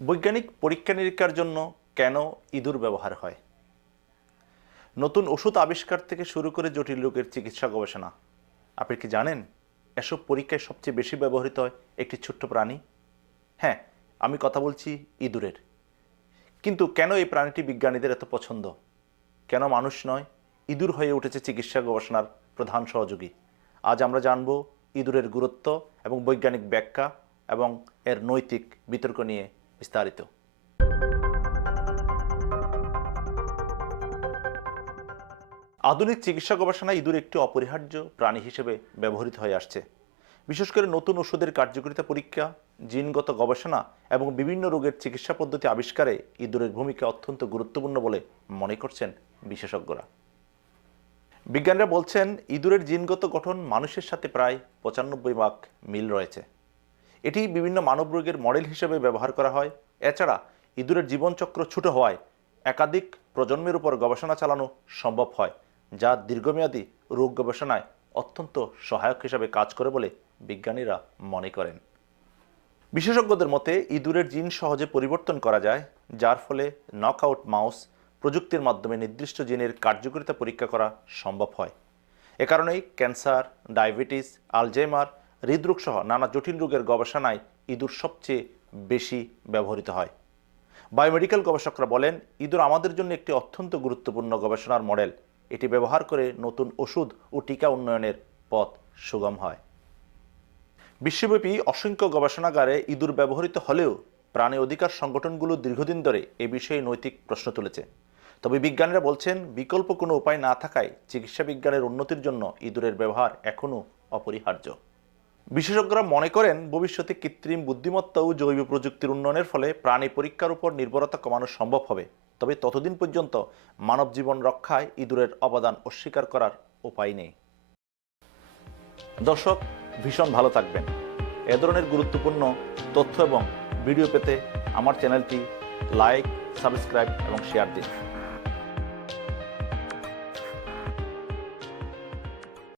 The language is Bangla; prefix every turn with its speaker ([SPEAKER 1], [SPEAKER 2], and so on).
[SPEAKER 1] বৈজ্ঞানিক পরীক্ষা নিরীক্ষার জন্য কেন ইঁদুর ব্যবহার হয়? নতুন ওষুধ আবিষ্কার থেকে শুরু করে জটিল রোগের চিকিৎসা গবেষণা। আপনি কি জানেন এসব পরীক্ষায় সবচেয়ে বেশি ব্যবহৃত হয় একটি ছোট্ট প্রাণী? হ্যাঁ আমি কথা বলছি ইঁদুরের। কিন্তু কেন এই প্রাণীটি বিজ্ঞানীদের এত পছন্দ? কেন মানুষ নয়, ইঁদুর হয়ে উঠেছে চিকিৎসা গবেষণার প্রধান সহযোগী। আজ আমরা জানব ইঁদুরের গুরুত্ব এবং বৈজ্ঞানিক ব্যাখ্যা এবং এর নৈতিক বিতর্ক নিয়ে। বিস্তারিত আধুনিক চিকিৎসা গবেষণায় ইঁদুর একটি অপরিহার্য প্রাণী হিসেবে ব্যবহৃত হয়ে আসছে বিশেষ করে নতুন ওষুধের কার্যকারিতা পরীক্ষা জিনগত গবেষণা এবং বিভিন্ন রোগের চিকিৎসা পদ্ধতি আবিষ্কারে ইঁদুরের ভূমিকা অত্যন্ত গুরুত্বপূর্ণ বলে মনে করছেন বিশেষজ্ঞরা বিজ্ঞানীরা বলছেন ইঁদুরের জিনগত গঠন মানুষের সাথে প্রায় পঁচানব্বই ভাগ মিল রয়েছে এটি বিভিন্ন মানব রোগের মডেল হিসেবে ব্যবহার করা হয়। এছাড়া ইঁদুরের জীবনচক্র ছোট হওয়ায় একাধিক প্রজন্মের উপর গবেষণা চালানো সম্ভব হয়, যা দীর্ঘমেয়াদী রোগ গবেষণায় অত্যন্ত সহায়ক হিসাবে কাজ করে বলে বিজ্ঞানীরা মনে করেন। বিশেষজ্ঞদের মতে, ইঁদুরের জিন সহজে পরিবর্তন করা যায়, যার ফলে নকআউট মাউস প্রযুক্তির মাধ্যমে নির্দিষ্ট জিনের কার্যকারিতা পরীক্ষা করা সম্ভব হয়। এ কারণেই ক্যান্সার, ডায়াবেটিস আলজেমার হৃদরোগ সহ নানা জটিল রোগের গবেষণায় ইঁদুর সবচেয়ে বেশি ব্যবহৃত হয়। বায়োমেডিক্যাল গবেষকরা বলেন, ইঁদুর আমাদের জন্য একটি অত্যন্ত গুরুত্বপূর্ণ গবেষণার মডেল। এটি ব্যবহার করে নতুন ওষুধ ও টিকা উন্নয়নের পথ সুগম হয়। বিশ্বব্যাপী অসংখ্য গবেষণাগারে ইঁদুর ব্যবহৃত হলেও প্রাণী অধিকার সংগঠনগুলো দীর্ঘদিন ধরে এ বিষয়ে নৈতিক প্রশ্ন তুলেছে। তবে বিজ্ঞানীরা বলছেন, বিকল্প কোনো উপায় না থাকায় চিকিৎসা বিজ্ঞানের উন্নতির জন্য ইঁদুরের ব্যবহার এখনও অপরিহার্য। বিশেষজ্ঞরা মনে করেন ভবিষ্যতে কৃত্রিম বুদ্ধিমত্তা ও জৈব প্রযুক্তির উন্নয়নের ফলে প্রাণী পরীক্ষার উপর নির্ভরতা কমানো সম্ভব হবে। তবে ততদিন পর্যন্ত মানব জীবন রক্ষায় ইঁদুরের অবদান অস্বীকার করার উপায় নেই। দর্শক, ভীষণ ভালো থাকবেন। এ ধরনের গুরুত্বপূর্ণ তথ্য এবং ভিডিও পেতে আমার চ্যানেলটি লাইক, সাবস্ক্রাইব এবং শেয়ার দিন।